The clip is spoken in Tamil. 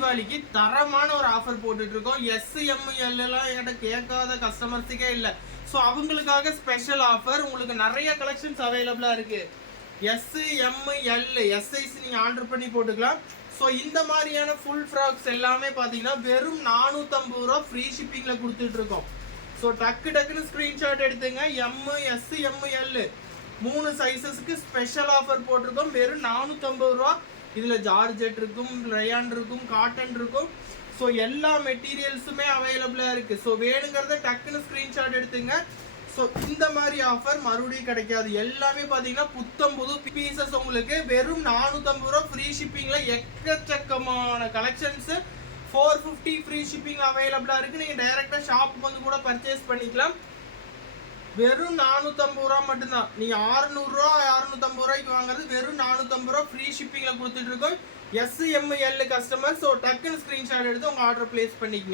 தீபாவளிக்கு தரமான ஒரு ஆஃபர் போட்டுட்டு இருக்கோம். SML எல்லாம் என்கிட்ட கேட்காத கஸ்டமர்ஸுக்கே இல்லை. ஸோ அவங்களுக்காக ஸ்பெஷல் ஆஃபர். உங்களுக்கு நிறைய கலெக்ஷன்ஸ் அவைலபிளா இருக்கு. SML SIC நீங்க ஆர்டர் பண்ணி போட்டுக்கலாம். ஸோ இந்த மாதிரியான ஃபுல் ஃப்ராக்ஸ் எல்லாமே பார்த்தீங்கன்னா வெறும் 450 ரூபா ஃப்ரீ ஷிப்பிங்ல கொடுத்துட்டு இருக்கோம். ஸோ டக்குன்னு ஸ்க்ரீன்ஷாட் எடுத்துங்க. S ML 3 சைஸஸ்க்கு ஸ்பெஷல் ஆஃபர் போட்டிருக்கோம். வெறும் 450 ரூபா. இதுல ஜார்ஜெட் இருக்கும், ரயான் இருக்கும், காட்டன் இருக்கும். ஸோ எல்லா மெட்டீரியல்ஸுமே அவைலபிளா இருக்கு. ஸோ வேணுங்கிறத டக்குன்னு ஸ்கிரீன்ஷாட் எடுத்துங்க. ஸோ இந்த மாதிரி ஆஃபர் மறுபடியும் கிடைக்காது. எல்லாமே பார்த்தீங்கன்னா புத்தம் புது பீசஸ். உங்களுக்கு வெறும் 450 ரூபா ஃப்ரீ ஷிப்பிங்ல எக்கச்சக்கமான கலெக்ஷன்ஸ் 450 ஃப்ரீ ஷிப்பிங் அவைலபிளா இருக்கு. நீங்க டைரக்டா ஷாப்புக்கு வந்து கூட பர்ச்சேஸ் பண்ணிக்கலாம். வெறும் 450 ரூபா மட்டும்தான். நீங்க 600 ரூபா 650 ரூபாய்க்கு வாங்குறது வெறும் 450 ரூபா ஃப்ரீ ஷிப்பிங்ல கொடுத்துட்டு இருக்கோம். SML customer. ஸோ டக்குன்னு ஸ்கிரீன்ஷாட் எடுத்து உங்க ஆர்டர் பிளேஸ் பண்ணிக்கங்க.